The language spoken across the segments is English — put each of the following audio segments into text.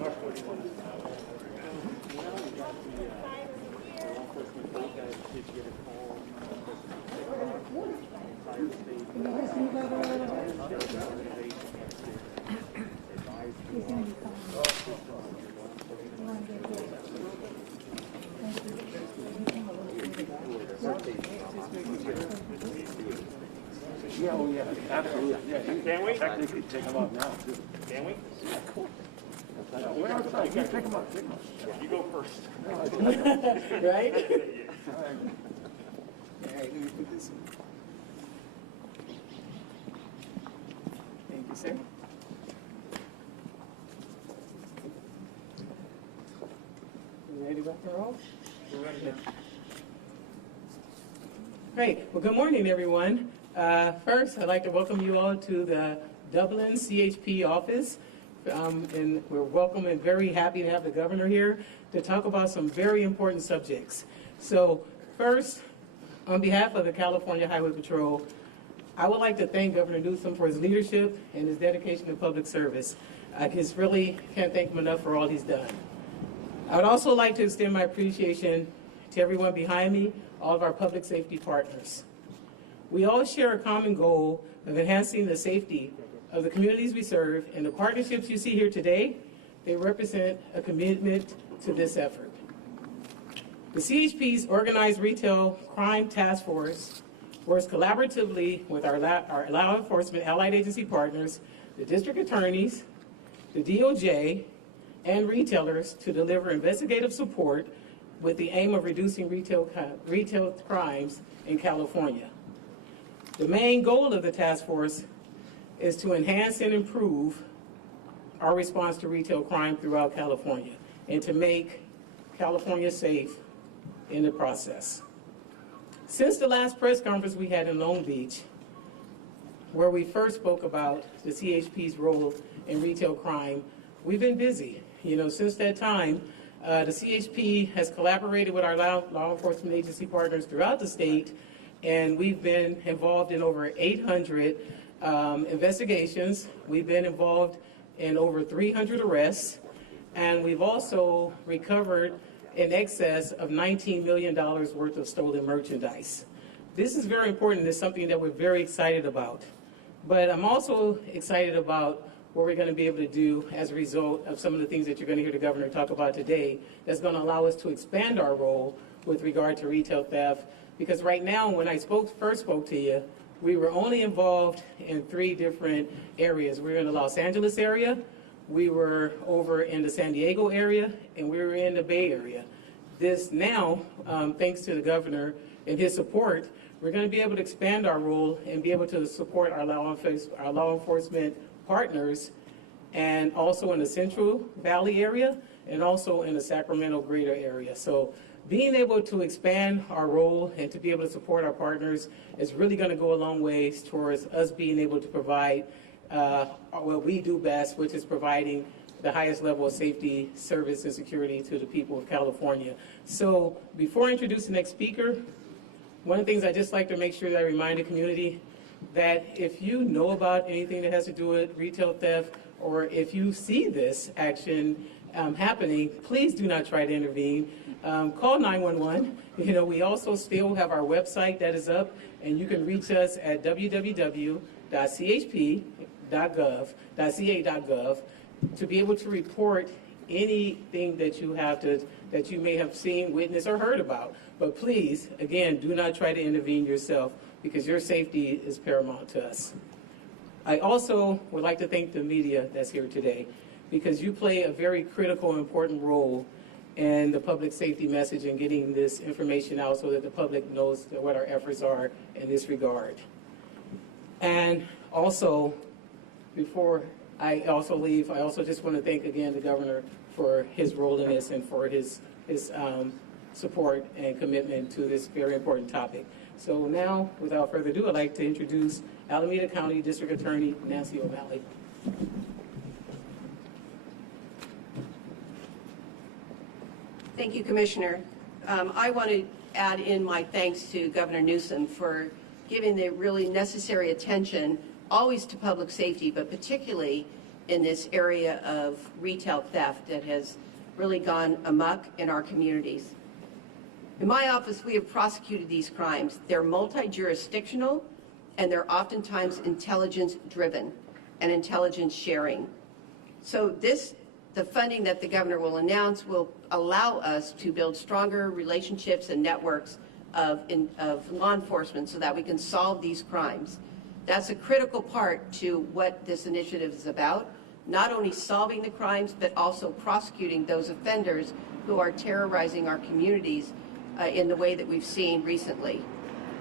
Yeah, oh yeah, absolutely. Yeah, Can we? Technically take them out now, too. Can we? Yeah, cool. We're outside. You take them out. Take them out. You go first. Right? All right. All right, let me put this in. Thank you, sir. You ready to rock and roll? We're ready. Great. Well, good morning, everyone. First, I'd like to welcome you all to the Dublin CHP office. And we're welcome and very happy to have the governor here to talk about some very important subjects. So first, on behalf of the California Highway Patrol, I would like to thank Governor Newsom for his leadership and his dedication to public service. I just really can't thank him enough for all he's done. I would also like to extend my appreciation to everyone behind me, all of our public safety partners. We all share a common goal of enhancing the safety of the communities we serve, and the partnerships you see here today, they represent a commitment to this effort. The CHP's Organized Retail Crime Task Force works collaboratively with our law enforcement allied agency partners, the district attorneys, the DOJ, and retailers to deliver investigative support with the aim of reducing retail crimes in California. The main goal of the task force is to enhance and improve our response to retail crime throughout California and to make California safe in the process. Since the last press conference we had in Long Beach, where we first spoke about the CHP's role in retail crime, we've been busy. Since that time, the CHP has collaborated with our law enforcement agency partners throughout the state, and we've been involved in over 800 investigations. We've been involved in over 300 arrests, and we've also recovered in excess of $19 million worth of stolen merchandise. This is very important. It's something that we're very excited about. But I'm also excited about what we're going to be able to do as a result of some of the things that you're going to hear the governor talk about today that's going to allow us to expand our role with regard to retail theft. Because right now, when I first spoke to you, we were only involved in 3 different areas. We were in the Los Angeles area, we were over in the San Diego area, and we were in the Bay Area. This now, thanks to the governor and his support, we're going to be able to expand our role and be able to support our law enforcement partners, and also in the Central Valley area and also in the Sacramento greater area. So being able to expand our role and to be able to support our partners is really going to go a long ways towards us being able to provide what we do best, which is providing the highest level of safety, service, and security to the people of California. So before I introduce the next speaker, one of the things I just like to make sure that I remind the community that if you know about anything that has to do with retail theft, or if you see this action happening, please do not try to intervene. Call 911. We also still have our website that is up, and you can reach us at www.chp.ca.gov to be able to report anything that you may have seen, witnessed, or heard about. But please, again, do not try to intervene yourself, because your safety is paramount to us. I also would like to thank the media that's here today, because you play a very critical and important role in the public safety message and getting this information out so that the public knows what our efforts are in this regard. And also, before I also leave, I also just want to thank again the governor for his role in this and for his support and commitment to this very important topic. So now, without further ado, I'd like to introduce Alameda County District Attorney Nancy O'Malley. Thank you, Commissioner. I want to add in my thanks to Governor Newsom for giving the really necessary attention always to public safety, but particularly in this area of retail theft that has really gone amok in our communities. In my office, we have prosecuted these crimes. They're multi-jurisdictional, and they're oftentimes intelligence-driven and intelligence sharing. So the funding that the governor will announce will allow us to build stronger relationships and networks of law enforcement so that we can solve these crimes. That's a critical part to what this initiative is about, not only solving the crimes, but also prosecuting those offenders who are terrorizing our communities in the way that we've seen recently.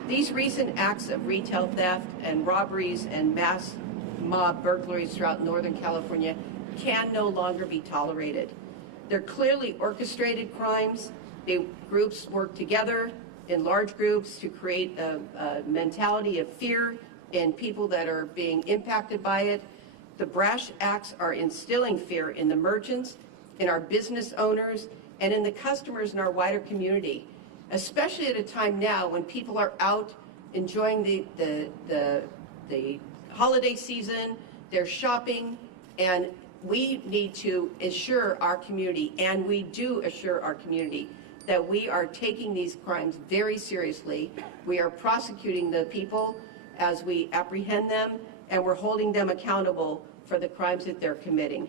These recent acts of retail theft and robberies and mass mob burglaries throughout Northern California can no longer be tolerated. They're clearly orchestrated crimes. The groups work together in large groups to create a mentality of fear in people that are being impacted by it. The brash acts are instilling fear in the merchants, in our business owners, and in the customers in our wider community, especially at a time now when people are out enjoying the holiday season, they're shopping, and we need to assure our community, and we do assure our community, that we are taking these crimes very seriously. We are prosecuting the people as we apprehend them, and we're holding them accountable for the crimes that they're committing.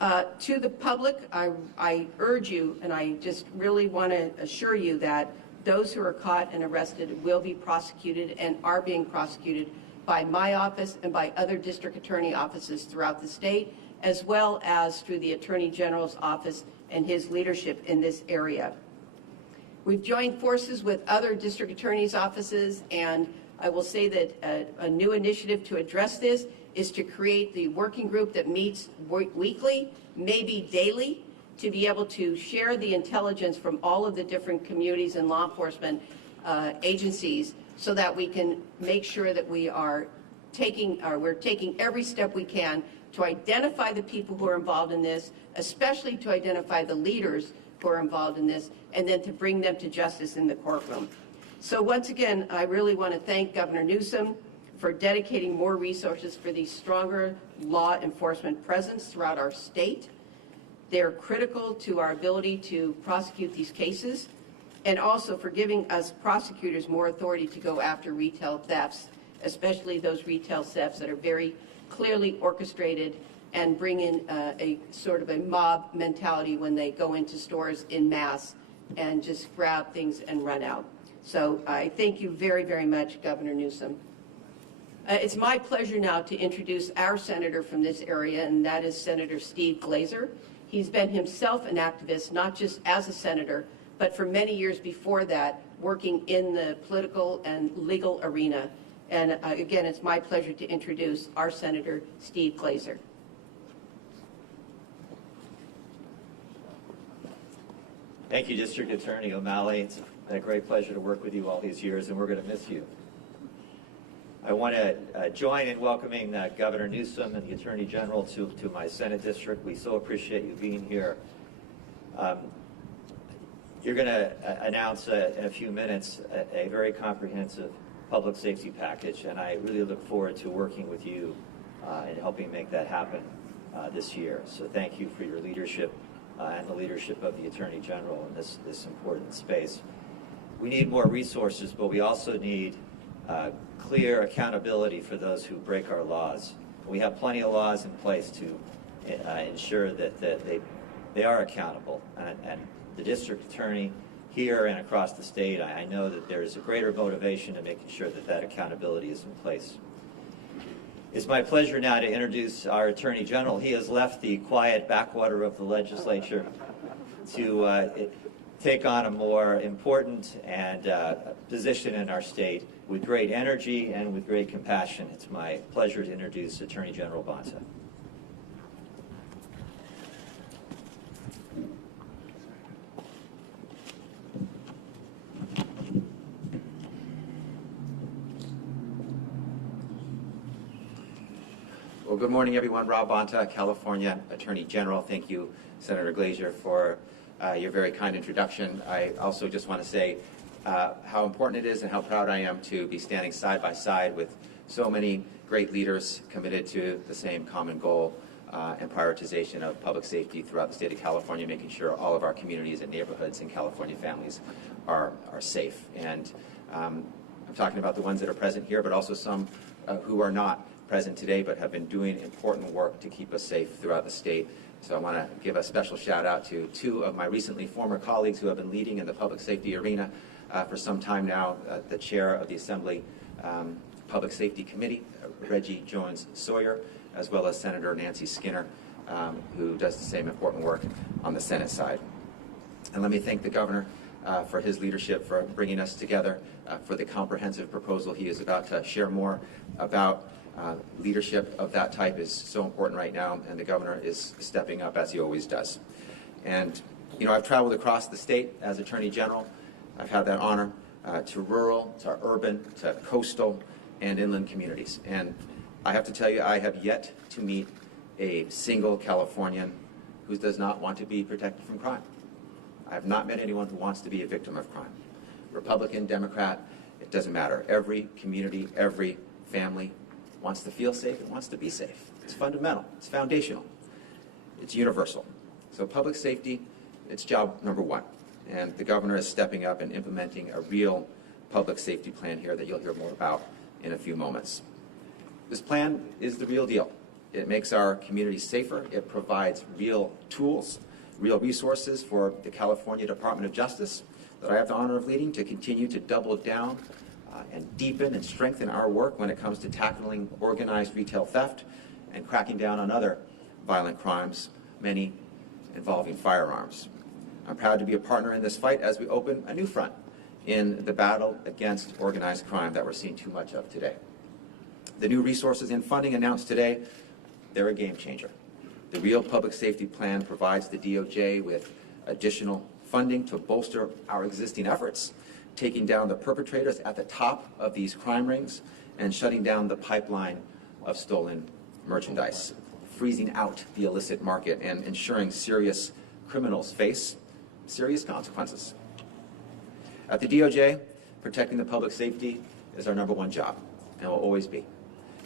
To the public, I urge you, and I just really want to assure you that those who are caught and arrested will be prosecuted and are being prosecuted by my office and by other district attorney offices throughout the state, as well as through the Attorney General's office and his leadership in this area. We've joined forces with other district attorneys' offices, and I will say that a new initiative to address this is to create the working group that meets weekly, maybe daily, to be able to share the intelligence from all of the different communities and law enforcement agencies so that we can make sure that we're taking every step we can to identify the people who are involved in this, especially to identify the leaders who are involved in this, and then to bring them to justice in the courtroom. So once again, I really want to thank Governor Newsom for dedicating more resources for the stronger law enforcement presence throughout our state. They're critical to our ability to prosecute these cases, and also for giving us prosecutors more authority to go after retail thefts, especially those retail thefts that are very clearly orchestrated and bring in a sort of a mob mentality when they go into stores in mass and just grab things and run out. So I thank you very, very much, Governor Newsom. It's my pleasure now to introduce our senator from this area, and that is Senator Steve Glazer. He's been himself an activist, not just as a senator, but for many years before that, working in the political and legal arena. And again, it's my pleasure to introduce our Senator Steve Glazer. Thank you, District Attorney O'Malley. It's been a great pleasure to work with you all these years, and we're going to miss you. I want to join in welcoming Governor Newsom and the Attorney General to my Senate district. We so appreciate you being here. You're going to announce in a few minutes a very comprehensive public safety package, and I really look forward to working with you and helping make that happen this year. So thank you for your leadership and the leadership of the Attorney General in this important space. We need more resources, but we also need clear accountability for those who break our laws. We have plenty of laws in place to ensure that they are accountable. And the district attorney here and across the state, I know that there is a greater motivation to making sure that accountability is in place. It's my pleasure now to introduce our Attorney General. He has left the quiet backwater of the legislature to take on a more important and position in our state with great energy and with great compassion. It's my pleasure to introduce Attorney General Bonta. Well, good morning, everyone. Rob Bonta, California Attorney General. Thank you, Senator Glazer, for your very kind introduction. I also just want to say how important it is and how proud I am to be standing side by side with so many great leaders committed to the same common goal and prioritization of public safety throughout the state of California, making sure all of our communities and neighborhoods and California families are safe. And I'm talking about the ones that are present here, but also some who are not present today but have been doing important work to keep us safe throughout the state. So I want to give a special shout out to two of my recently former colleagues who have been leading in the public safety arena for some time now, the chair of the Assembly Public Safety Committee, Reggie Jones-Sawyer, as well as Senator Nancy Skinner, who does the same important work on the Senate side. And let me thank the governor for his leadership, for bringing us together, for the comprehensive proposal he is about to share more about. Leadership of that type is so important right now, and the governor is stepping up as he always does. And, you know, I've traveled across the state as Attorney General. I've had that honor to rural, to urban, to coastal, and inland communities. And I have to tell you, I have yet to meet a single Californian who does not want to be protected from crime. I have not met anyone who wants to be a victim of crime. Republican, Democrat, it doesn't matter. Every community, every family wants to feel safe and wants to be safe. It's fundamental. It's foundational. It's universal. So public safety, it's job number one. And the governor is stepping up and implementing a real public safety plan here that you'll hear more about in a few moments. This plan is the real deal. It makes our communities safer. It provides real tools, real resources for the California Department of Justice that I have the honor of leading to continue to double down and deepen and strengthen our work when it comes to tackling organized retail theft and cracking down on other violent crimes, many involving firearms. I'm proud to be a partner in this fight as we open a new front in the battle against organized crime that we're seeing too much of today. The new resources and funding announced today, they're a game changer. The Real Public Safety Plan provides the DOJ with additional funding to bolster our existing efforts, taking down the perpetrators at the top of these crime rings and shutting down the pipeline of stolen merchandise, freezing out the illicit market and ensuring serious criminals face serious consequences. At the DOJ, protecting the public safety is our number one job and will always be.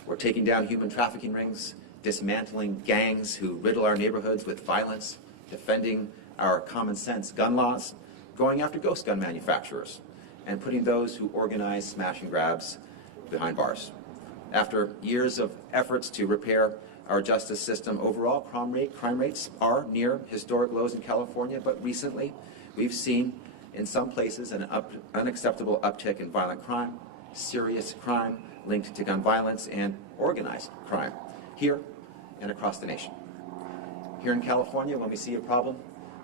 We're taking down human trafficking rings, dismantling gangs who riddle our neighborhoods with violence, defending our common sense gun laws, going after ghost gun manufacturers, and putting those who organize smash and grabs behind bars. After years of efforts to repair our justice system overall, crime rates are near historic lows in California, but recently we've seen in some places an unacceptable uptick in violent crime, serious crime linked to gun violence, and organized crime here and across the nation. Here in California, when we see a problem,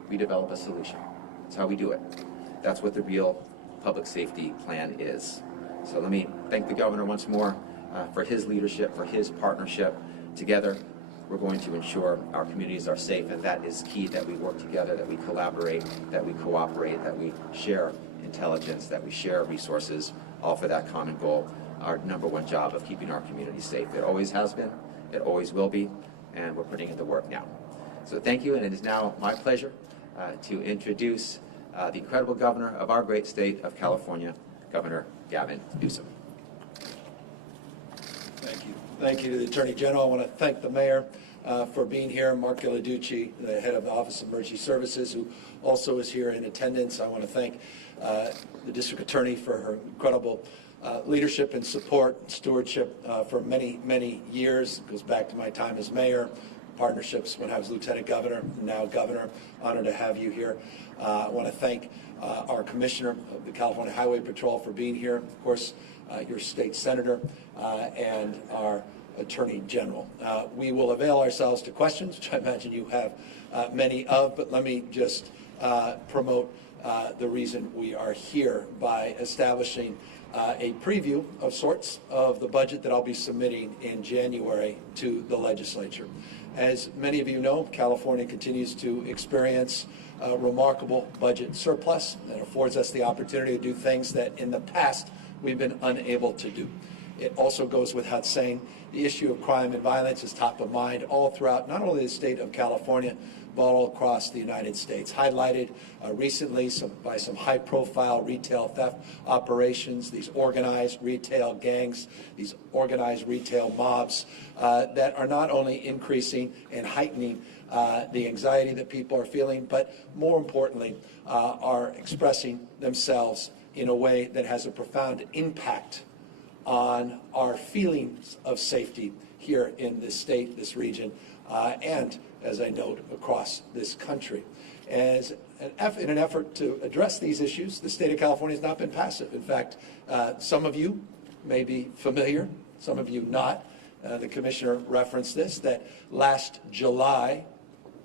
we develop a solution. That's how we do it. That's what the Real Public Safety Plan is. So let me thank the governor once more for his leadership, for his partnership. Together, we're going to ensure our communities are safe, and that is key, that we work together, that we collaborate, that we cooperate, that we share intelligence, that we share resources, all for that common goal, our number one job of keeping our communities safe. It always has been, it always will be, and we're putting it to work now. So thank you, and it is now my pleasure to introduce the incredible governor of our great state of California, Governor Gavin Newsom. Thank you. Thank you to the Attorney General. I want to thank the mayor for being here, Mark Gilladucci, the head of the Office of Emergency Services, who also is here in attendance. I want to thank the district attorney for her incredible leadership and support, stewardship for many, many years. It goes back to my time as mayor, partnerships when I was lieutenant governor, now governor. Honored to have you here. I want to thank our commissioner of the California Highway Patrol for being here. Of course, your state senator and our attorney general. We will avail ourselves to questions, which I imagine you have many of, but let me just promote the reason we are here by establishing a preview of sorts of the budget that I'll be submitting in January to the legislature. As many of you know, California continues to experience a remarkable budget surplus that affords us the opportunity to do things that in the past we've been unable to do. It also goes without saying, the issue of crime and violence is top of mind all throughout not only the state of California, but all across the United States. Highlighted recently by some high-profile retail theft operations, these organized retail gangs, these organized retail mobs that are not only increasing and heightening the anxiety that people are feeling, but more importantly, are expressing themselves in a way that has a profound impact on our feelings of safety here in this state, this region, and, as I note, across this country. In an effort to address these issues, the state of California has not been passive. In fact, some of you may be familiar, some of you not. The commissioner referenced this, that last July,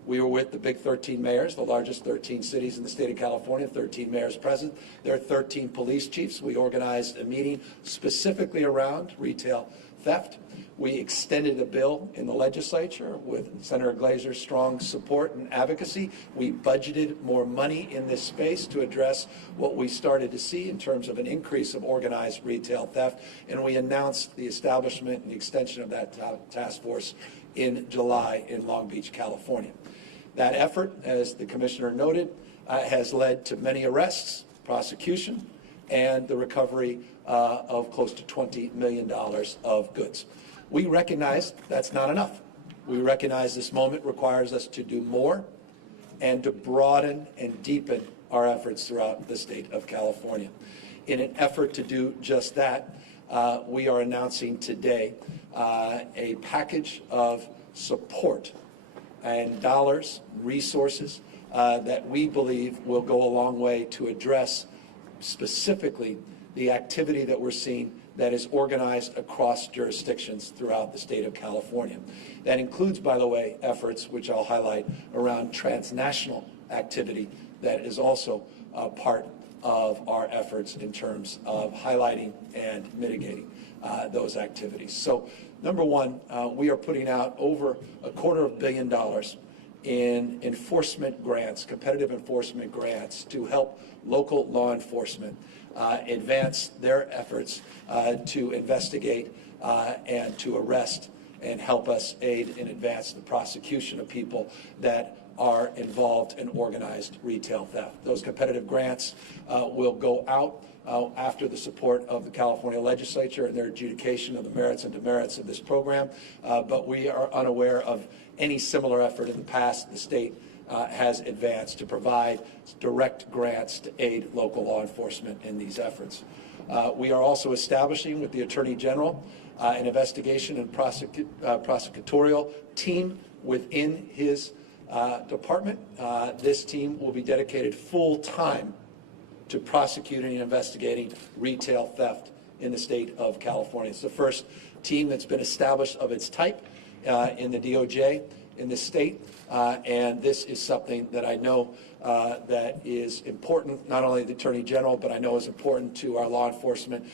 we were with the big 13 mayors, the largest 13 cities in the state of California, 13 mayors present. There are 13 police chiefs. We organized a meeting specifically around retail theft. We extended a bill in the legislature with Senator Glazer's strong support and advocacy. We budgeted more money in this space to address what we started to see in terms of an increase of organized retail theft, and we announced the establishment and the extension of that task force in July in Long Beach, California. That effort, as the commissioner noted, has led to many arrests, prosecution, and the recovery of close to $20 million of goods. We recognize that's not enough. We recognize this moment requires us to do more and to broaden and deepen our efforts throughout the state of California. In an effort to do just that, we are announcing today a package of support and dollars, resources that we believe will go a long way to address specifically the activity that we're seeing that is organized across jurisdictions throughout the state of California. That includes, by the way, efforts, which I'll highlight, around transnational activity that is also part of our efforts in terms of highlighting and mitigating those activities. So, number one, we are putting out over $250 million in enforcement grants, competitive enforcement grants, to help local law enforcement advance their efforts to investigate and to arrest and help us aid and advance the prosecution of people that are involved in organized retail theft. Those competitive grants will go out after the support of the California legislature and their adjudication of the merits and demerits of this program, but we are unaware of any similar effort in the past. The state has advanced to provide direct grants to aid local law enforcement in these efforts. We are also establishing with the Attorney General an investigation and prosecutorial team within his department. This team will be dedicated full-time to prosecuting and investigating retail theft in the state of California. It's the first team that's been established of its type in the DOJ in the state, and this is something that I know that is important, not only to the Attorney General, but I know is important to our law enforcement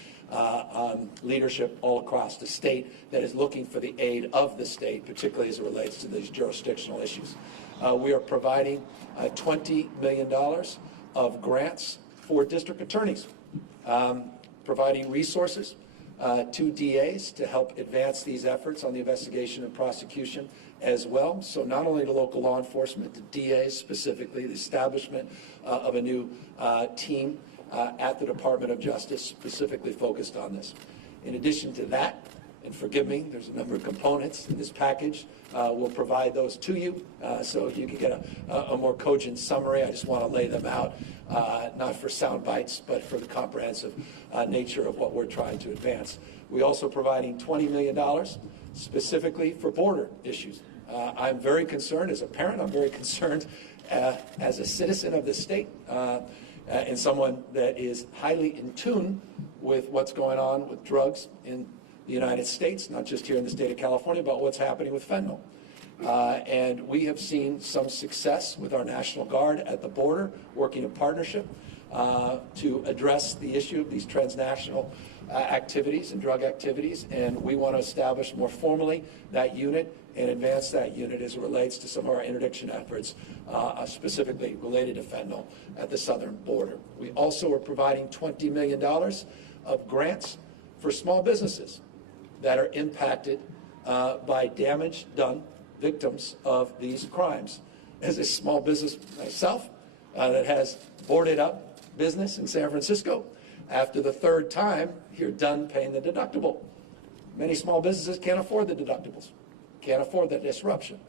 leadership all across the state that is looking for the aid of the state, particularly as it relates to these jurisdictional issues. We are providing $20 million of grants for district attorneys, providing resources to DAs to help advance these efforts on the investigation and prosecution as well. So not only to local law enforcement, to DAs specifically, the establishment of a new team at the Department of Justice specifically focused on this. In addition to that, and forgive me, there's a number of components in this package. We'll provide those to you so you can get a more cogent summary. I just want to lay them out, not for sound bites, but for the comprehensive nature of what we're trying to advance. We're also providing $20 million specifically for border issues. I'm very concerned as a parent. I'm very concerned as a citizen of the state and someone that is highly in tune with what's going on with drugs in the United States, not just here in the state of California, but what's happening with fentanyl. And we have seen some success with our National Guard at the border, working in partnership to address the issue of these transnational activities and drug activities. And we want to establish more formally that unit and advance that unit as it relates to some of our interdiction efforts, specifically related to fentanyl at the southern border. We also are providing $20 million of grants for small businesses that are impacted by damage done, victims of these crimes. As a small business myself that has boarded up business in San Francisco, after the third time, you're done paying the deductible. Many small businesses can't afford the deductibles, can't afford the disruption.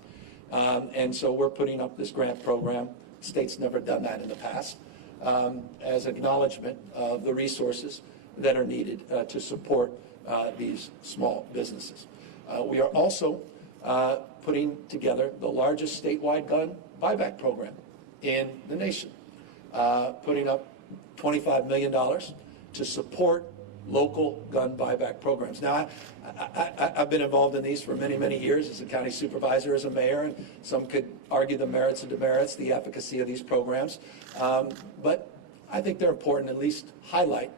And so we're putting up this grant program. The state's never done that in the past, as acknowledgement of the resources that are needed to support these small businesses. We are also putting together the largest statewide gun buyback program in the nation, putting up $25 million to support local gun buyback programs. Now, I've been involved in these for many, many years as a county supervisor, as a mayor, and some could argue the merits and demerits, the efficacy of these programs. But I think they're important to at least highlight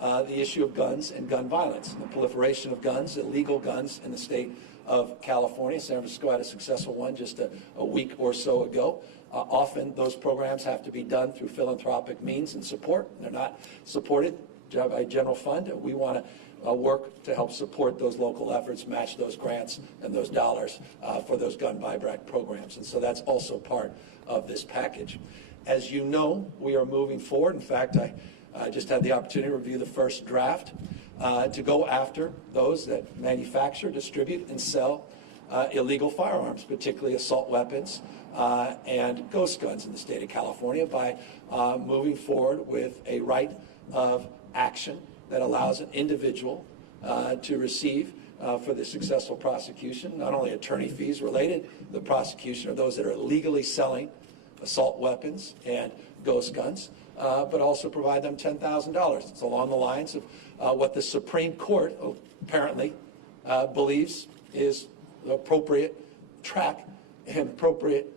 the issue of guns and gun violence, the proliferation of guns, illegal guns in the state of California. San Francisco had a successful one just a week or so ago. Often those programs have to be done through philanthropic means and support. They're not supported by general fund. We want to work to help support those local efforts, match those grants and those dollars for those gun buyback programs. And so that's also part of this package. As you know, we are moving forward. In fact, I just had the opportunity to review the first draft to go after those that manufacture, distribute, and sell illegal firearms, particularly assault weapons and ghost guns in the state of California, by moving forward with a right of action that allows an individual to receive for the successful prosecution, not only attorney fees related to the prosecution of those that are illegally selling assault weapons and ghost guns, but also provide them $10,000. It's along the lines of what the Supreme Court apparently believes is the appropriate track and appropriate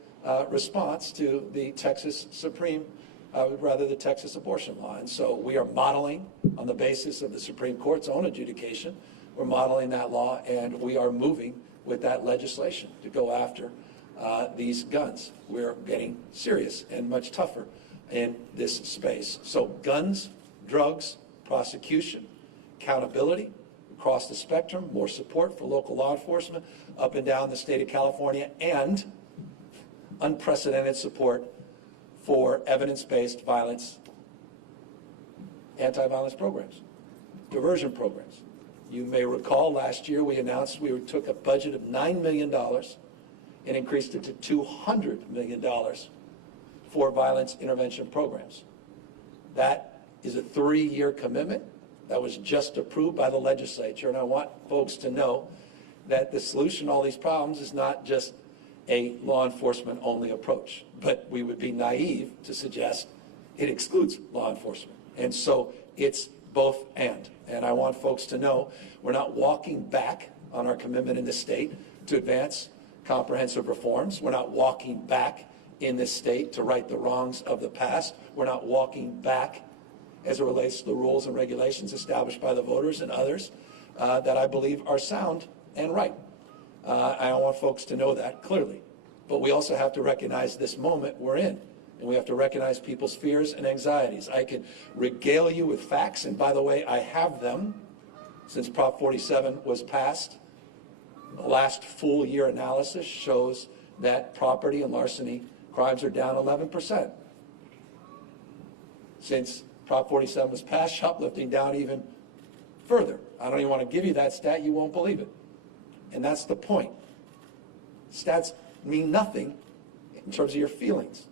response to the Texas the Texas abortion law. And so we are modeling on the basis of the Supreme Court's own adjudication. We're modeling that law, and we are moving with that legislation to go after these guns. We're getting serious and much tougher in this space. So guns, drugs, prosecution, accountability across the spectrum, more support for local law enforcement up and down the state of California, and unprecedented support for evidence-based violence, anti-violence programs, diversion programs. You may recall last year we announced we took a budget of $9 million and increased it to $200 million for violence intervention programs. That is a 3-year commitment that was just approved by the legislature, and I want folks to know that the solution to all these problems is not just a law enforcement only approach, but we would be naive to suggest it excludes law enforcement. And so it's both and. And I want folks to know we're not walking back on our commitment in this state to advance comprehensive reforms. We're not walking back in this state to right the wrongs of the past. We're not walking back as it relates to the rules and regulations established by the voters and others that I believe are sound and right. I want folks to know that clearly. But we also have to recognize this moment we're in, and we have to recognize people's fears and anxieties. I can regale you with facts, and by the way, I have them since Prop 47 was passed. The last full year analysis shows that property and larceny crimes are down 11%. Since Prop 47 was passed, shoplifting down even further. I don't even want to give you that stat, you won't believe it. And that's the point. Stats mean nothing in terms of your feelings.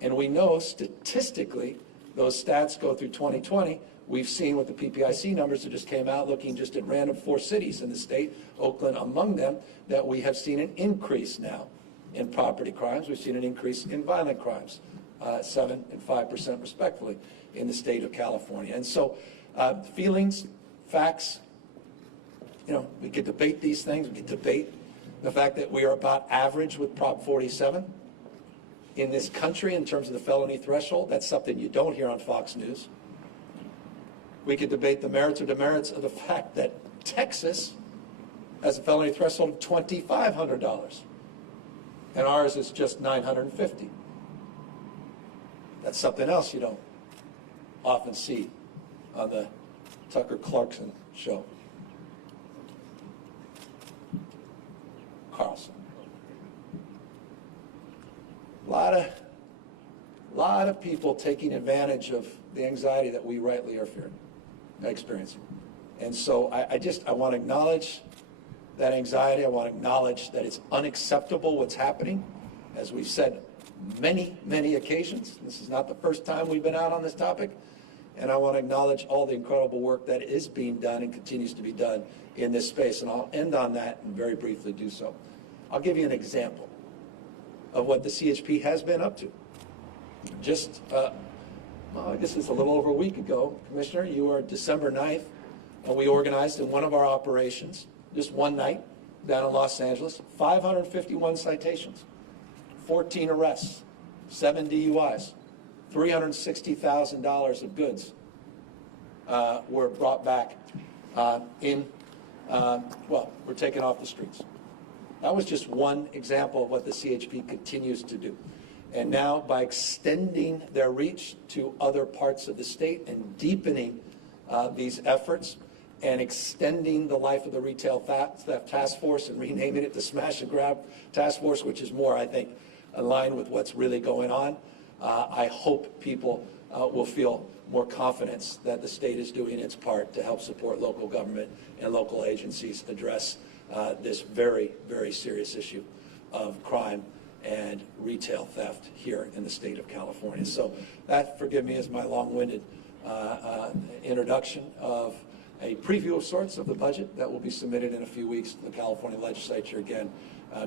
And we know statistically those stats go through 2020. We've seen with the PPIC numbers that just came out, looking just at random 4 cities in the state, Oakland among them, that we have seen an increase now in property crimes. We've seen an increase in violent crimes, 7% and 5% respectively in the state of California. And so feelings, facts, we could debate these things. We could debate the fact that we are about average with Prop 47 in this country in terms of the felony threshold. That's something you don't hear on Fox News. We could debate the merits or demerits of the fact that Texas has a felony threshold of $2,500, and ours is just $950. That's something else you don't often see on the Tucker Clarkson show. Carlson. A lot of people taking advantage of the anxiety that we rightly are experiencing. And so I want to acknowledge that anxiety. I want to acknowledge that it's unacceptable what's happening. As we've said many occasions, this is not the first time we've been out on this topic. And I want to acknowledge all the incredible work that is being done and continues to be done in this space. And I'll end on that and very briefly do so. I'll give you an example of what the CHP has been up to. Just, I guess it's a little over a week ago, Commissioner, you were December 9th, and we organized in one of our operations, just one night, down in Los Angeles, 551 citations, 14 arrests, 7 DUIs, $360,000 of goods were brought back were taken off the streets. That was just one example of what the CHP continues to do. And now, by extending their reach to other parts of the state and deepening these efforts and extending the life of the Retail Theft Task Force and renaming it the Smash and Grab Task Force, which is more, I think, aligned with what's really going on, I hope people will feel more confidence that the state is doing its part to help support local government and local agencies address this very serious issue of crime and retail theft here in the state of California. So that, forgive me, is my long-winded introduction of a preview of sorts of the budget that will be submitted in a few weeks to the California legislature. Again,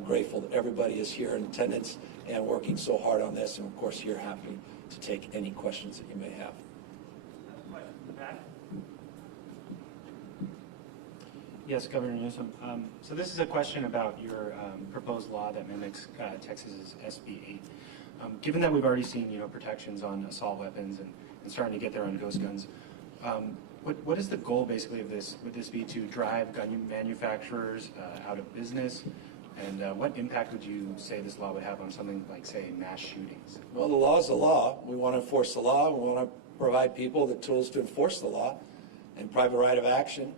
grateful that everybody is here in attendance and working so hard on this, and of course here happy to take any questions that you may have. Yes, Governor Newsom. So this is a question about your proposed law that mimics Texas's SB 8. Given that we've already seen, protections on assault weapons and starting to get there on ghost guns, what is the goal basically of this? Would this be to drive gun manufacturers out of business? And what impact would you say this law would have on something like, say, mass shootings? Well, the law is the law. We want to enforce the law. We want to provide people the tools to enforce the law. And private right of action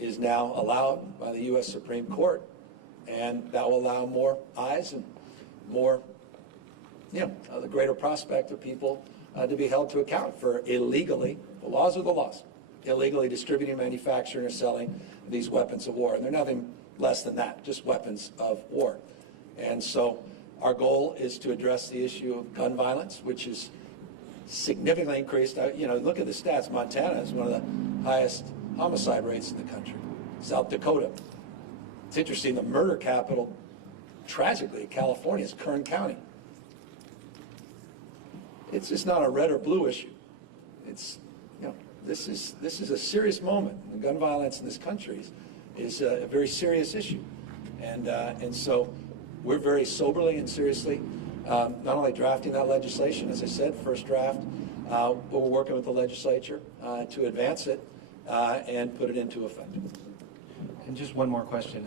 is now allowed by the U.S. Supreme Court. And that will allow more eyes and more, the greater prospect of people to be held to account for illegally, the laws are the laws, illegally distributing, manufacturing, or selling these weapons of war. And they're nothing less than that, just weapons of war. And so our goal is to address the issue of gun violence, which is significantly increased. Look at the stats. Montana is one of the highest homicide rates in the country. South Dakota. It's interesting, the murder capital, tragically, California is Kern County. It's just not a red or blue issue. It's, this is a serious moment. And gun violence in this country is a very serious issue. And so we're very soberly and seriously not only drafting that legislation, as I said, first draft, but we're working with the legislature to advance it and put it into effect. And just one more question.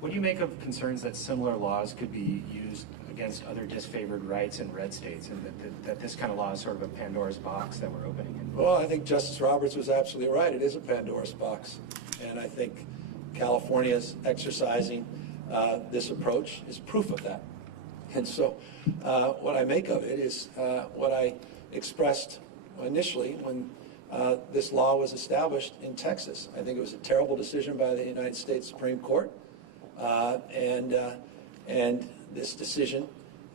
What do you make of concerns that similar laws could be used against other disfavored rights in red states, and that this kind of law is sort of a Pandora's box that we're opening? Well, I think Justice Roberts was absolutely right. It is a Pandora's box. And I think California's exercising this approach is proof of that. And so what I make of it is what I expressed initially when this law was established in Texas. I think it was a terrible decision by the United States Supreme Court. And this decision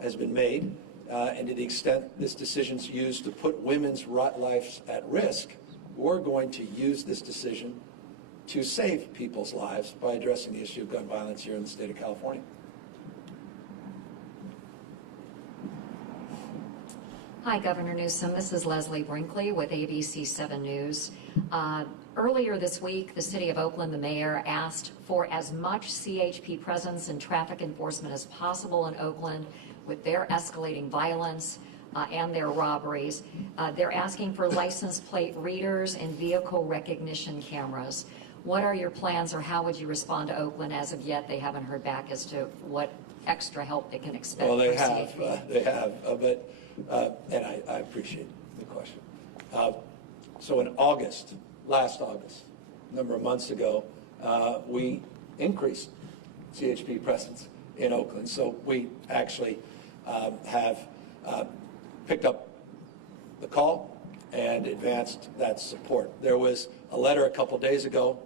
has been made. And to the extent this decision's used to put women's lives at risk, we're going to use this decision to save people's lives by addressing the issue of gun violence here in the state of California. Hi, Governor Newsom. This is Leslie Brinkley with ABC 7 News. Earlier this week, the city of Oakland, the mayor, asked for as much CHP presence and traffic enforcement as possible in Oakland with their escalating violence and their robberies. They're asking for license plate readers and vehicle recognition cameras. What are your plans, or how would you respond to Oakland? As of yet, they haven't heard back as to what extra help they can expect. Well, they from have, CHP. and I appreciate the question. So in August, last August, a number of months ago, we increased CHP presence in Oakland. So we actually have picked up the call and advanced that support. There was a letter a couple days ago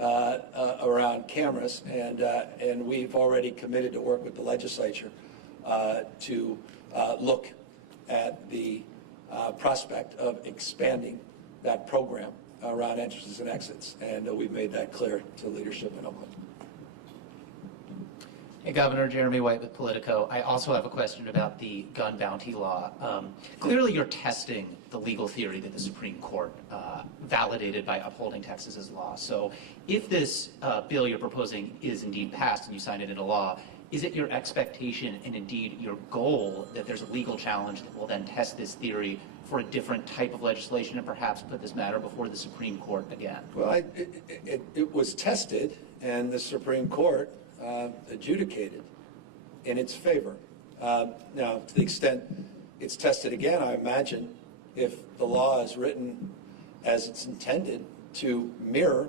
around cameras, and we've already committed to work with the legislature to look at the prospect of expanding that program around entrances and exits, and we've made that clear to leadership in Oakland. Hey, Governor, Jeremy White with Politico. I also have a question about the gun bounty law. Clearly, you're testing the legal theory that the Supreme Court validated by upholding Texas's law. So if this bill you're proposing is indeed passed and you sign it into law, is it your expectation and indeed your goal that there's a legal challenge that will then test this theory for a different type of legislation and perhaps put this matter before the Supreme Court again? Well, it was tested, and the Supreme Court adjudicated in its favor. Now, to the extent it's tested again, I imagine if the law is written as it's intended to mirror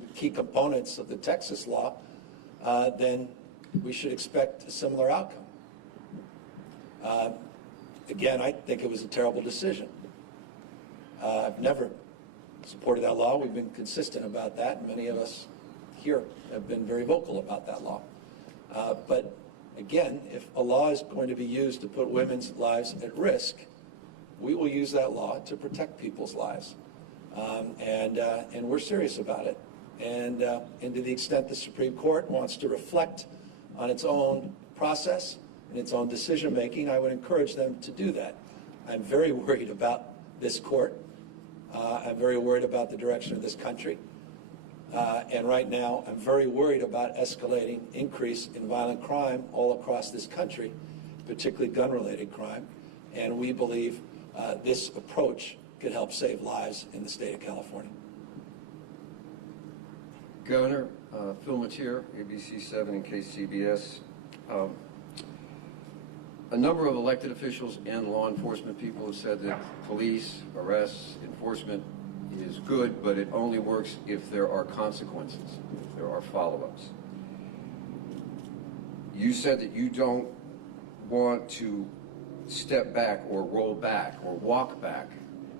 the key components of the Texas law, then we should expect a similar outcome. Again, I think it was a terrible decision. I've never supported that law. We've been consistent about that, and many of us here have been very vocal about that law. But again, if a law is going to be used to put women's lives at risk, we will use that law to protect people's lives. And we're serious about it. And to the extent the Supreme Court wants to reflect on its own process and its own decision-making, I would encourage them to do that. I'm very worried about this court. I'm very worried about the direction of this country. And right now, I'm very worried about escalating increase in violent crime all across this country, particularly gun-related crime. And we believe this approach could help save lives in the state of California. Governor, Phil Matier, ABC7 and KCBS. A number of elected officials and law enforcement people have said that police, arrests, enforcement is good, but it only works if there are consequences, if there are follow-ups. You said that you don't want to step back or roll back or walk back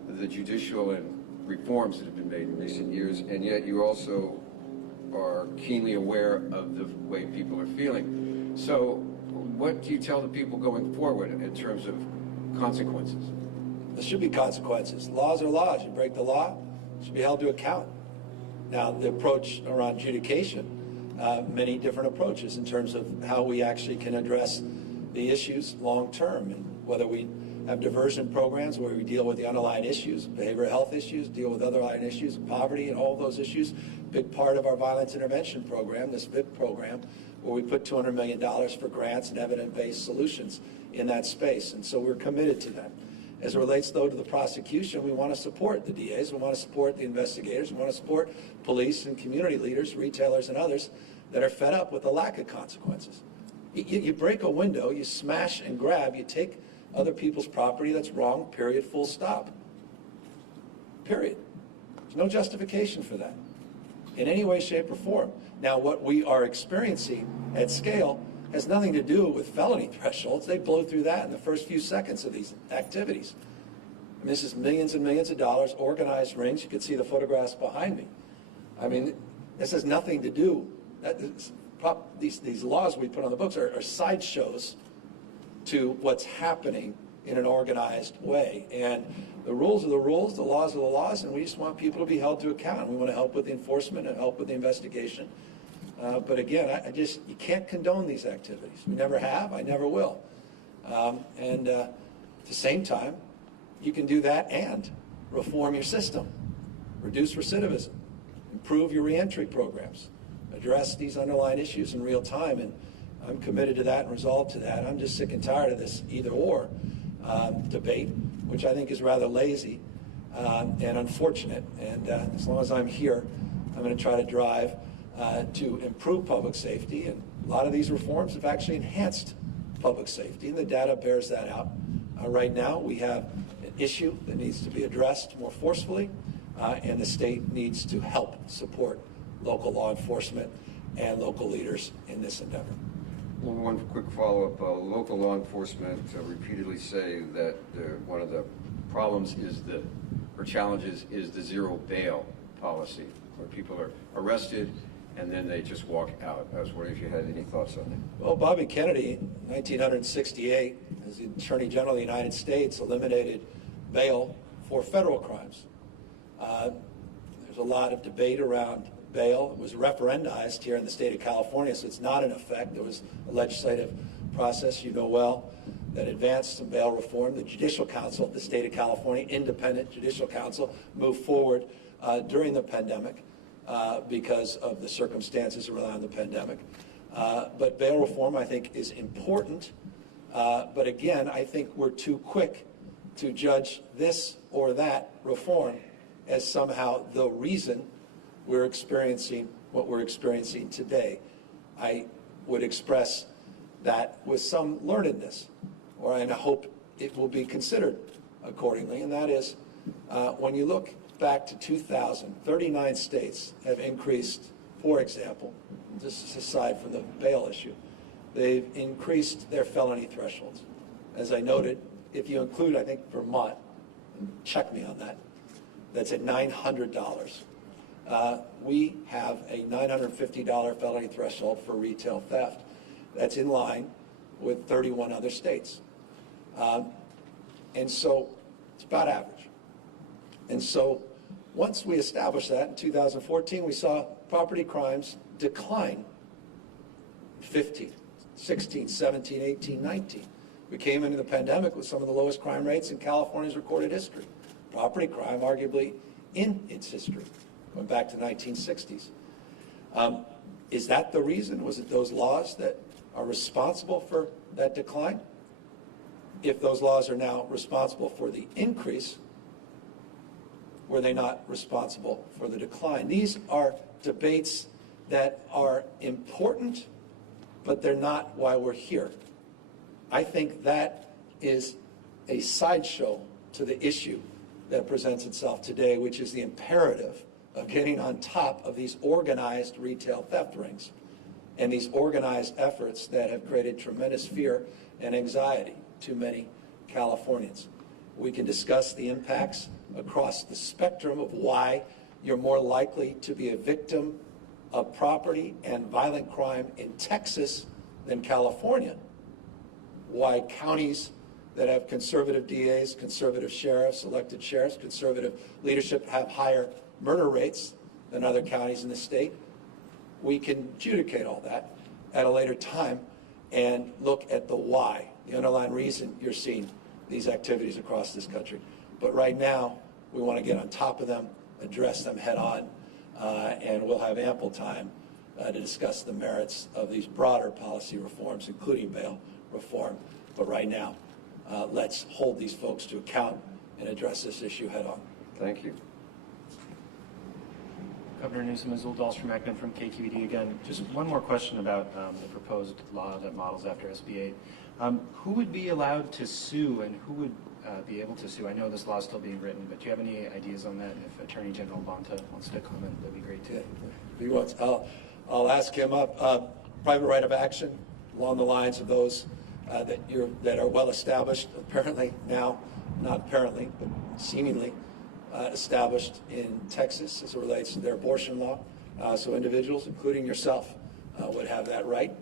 the judicial and reforms that have been made in recent years, and yet you also are keenly aware of the way people are feeling. So what do you tell the people going forward in terms of consequences? There should be consequences. Laws are laws. You break the law, you should be held to account. Now, the approach around adjudication, many different approaches in terms of how we actually can address the issues long term, and whether we have diversion programs where we deal with the underlying issues, behavioral health issues, deal with other underlying issues, poverty and all those issues. Big part of our violence intervention program, this VIP program, where we put $200 million for grants and evidence-based solutions in that space. And so we're committed to that. As it relates, though, to the prosecution, we want to support the DAs, we want to support the investigators, we want to support police and community leaders, retailers and others that are fed up with the lack of consequences. You break a window, you smash and grab, you take other people's property, that's wrong, period, full stop. Period. There's no justification for that in any way, shape, or form. Now, what we are experiencing at scale has nothing to do with felony thresholds. They blow through that in the first few seconds of these activities. I mean, this is millions and millions of dollars, organized rings. You can see the photographs behind me. I mean, this has nothing to do. These laws we put on the books are sideshows to what's happening in an organized way. And the rules are the rules, the laws are the laws, and we just want people to be held to account. We want to help with the enforcement and help with the investigation. But again, you can't condone these activities. We never have, I never will. And at the same time, you can do that and reform your system, reduce recidivism, improve your reentry programs, address these underlying issues in real time. And I'm committed to that and resolved to that. I'm just sick and tired of this either-or debate, which I think is rather lazy and unfortunate. And as long as I'm here, I'm going to try to drive to improve public safety. And a lot of these reforms have actually enhanced public safety, and the data bears that out. Right now, we have an issue that needs to be addressed more forcefully, and the state needs to help support local law enforcement and local leaders in this endeavor. One quick follow-up. Local law enforcement repeatedly say that one of the problems is or challenges is the zero bail policy, where people are arrested and then they just walk out. I was wondering if you had any thoughts on that. Well, Bobby Kennedy, in 1968, as the Attorney General of the United States, eliminated bail for federal crimes. There's a lot of debate around bail. It was referendized here in the state of California, so it's not in effect. There was a legislative process, you know well, that advanced some bail reform. The Judicial Council of the state of California, independent Judicial Council, moved forward during the pandemic because of the circumstances around the pandemic. But bail reform, I think, is important. But again, I think we're too quick to judge this or that reform as somehow the reason we're experiencing what we're experiencing today. I would express that with some learnedness, and I hope it will be considered accordingly, and that is when you look back to 2000, 39 states have increased, for example, just aside from the bail issue, they've increased their felony thresholds. As I noted, if you include, I think, Vermont, and check me on that, that's at $900. We have a $950 felony threshold for retail theft. That's in line with 31 other states. And so it's about average. And so once we established that in 2014, we saw property crimes decline 15, 16, 17, 18, 19. We came into the pandemic with some of the lowest crime rates in California's recorded history. Property crime, arguably, in its history, going back to the 1960s. Is that the reason? Was it those laws that are responsible for that decline? If those laws are now responsible for the increase, were they not responsible for the decline? These are debates that are important, but they're not why we're here. I think that is a sideshow to the issue that presents itself today, which is the imperative of getting on top of these organized retail theft rings and these organized efforts that have created tremendous fear and anxiety to many Californians. We can discuss the impacts across the spectrum of why you're more likely to be a victim of property and violent crime in Texas than California. Why counties that have conservative DAs, conservative sheriffs, elected sheriffs, conservative leadership have higher murder rates than other counties in the state. We can adjudicate all that at a later time and look at the why, the underlying reason you're seeing these activities across this country. But right now, we want to get on top of them, address them head on, and we'll have ample time to discuss the merits of these broader policy reforms, including bail reform. But right now, let's hold these folks to account and address this issue head on. Thank you. Governor Newsom, Azul Dahlstrom-Ekman from KQED again. Just one more question about the proposed law that models after SB 8. Who would be allowed to sue and who would be able to sue? I know this law is still being written, but do you have any ideas on that? If Attorney General Bonta wants to comment, that'd be great too. If he wants, I'll ask him up. Private right of action along the lines of those that are well established, apparently now, not apparently, but seemingly established in Texas as it relates to their abortion law. So individuals, including yourself, would have that right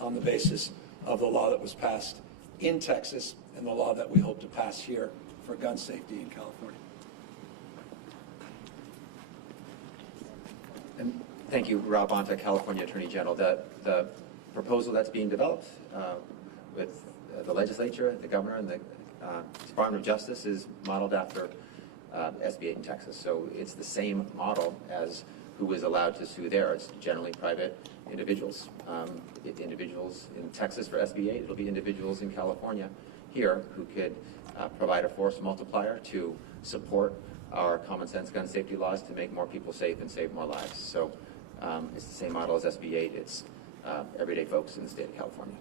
on the basis of the law that was passed in Texas and the law that we hope to pass here for gun safety in California. And thank you, Rob Bonta, California Attorney General. The proposal that's being developed with the legislature, the governor, and the Department of Justice is modeled after SB 8 in Texas. So it's the same model as who is allowed to sue there. It's generally private individuals. If individuals in Texas for SB 8, it'll be individuals in California here who could provide a force multiplier to support our common sense gun safety laws to make more people safe and save more lives. So it's the same model as SB 8. It's everyday folks in the state of California.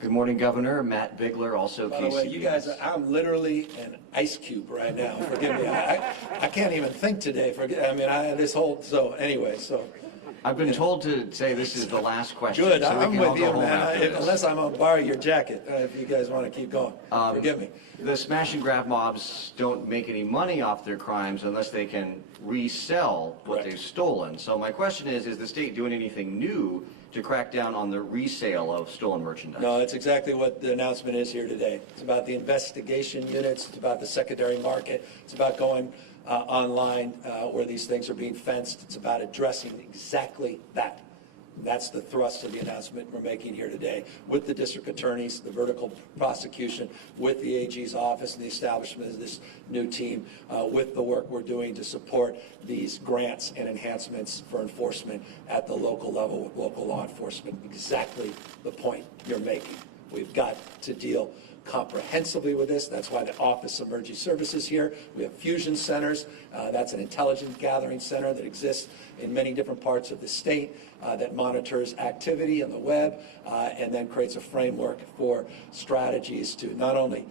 Good morning, Governor. Matt Bigler, also By the way, you guys, I'm literally an ice cube right now. Forgive me. I can't even think today. So anyway, so I've been told to say this is the last question. Good, so we I'm can all with go you, home man. after this. Unless I'm going to borrow your jacket, if you guys want to keep going. Forgive me. The smash and grab mobs don't make any money off their crimes unless they can resell what Correct. they've stolen. So my question is the state doing anything new to crack down on the resale of stolen merchandise? No, that's exactly what the announcement is here today. It's about the investigation units, it's about the secondary market, it's about going online where these things are being fenced. It's about addressing exactly that. That's the thrust of the announcement we're making here today with the district attorneys, the vertical prosecution, with the AG's office and the establishment of this new team, with the work we're doing to support these grants and enhancements for enforcement at the local level with local law enforcement. Exactly the point you're making. We've got to deal comprehensively with this. That's why the Office of Emergency Services here. We have fusion centers. That's an intelligence gathering center that exists in many different parts of the state that monitors activity on the web and then creates a framework for strategies to not only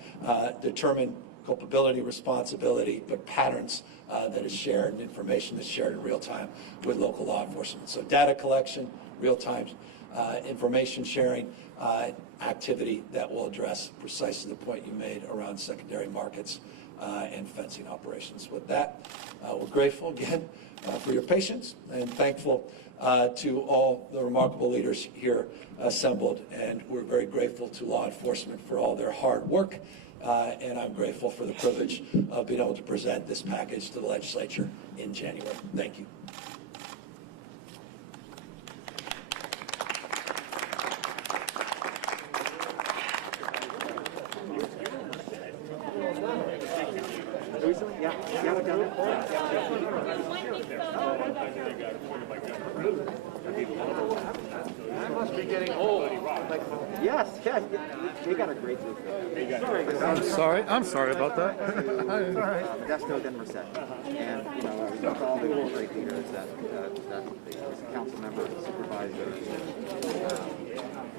determine culpability, responsibility, but patterns that is shared and information that's shared in real time with local law enforcement. So data collection, real time information sharing, activity that will address precisely the point you made around secondary markets and fencing operations. With that, we're grateful again for your patience and thankful to all the remarkable leaders here assembled. And we're very grateful to law enforcement for all their hard work. And I'm grateful for the privilege of being able to present this package to the legislature in January. Thank you. I must be getting old. Yes, they got a great group. I'm sorry about that. Modesto, then Merced. And, all the great leaders that the council members, supervisors,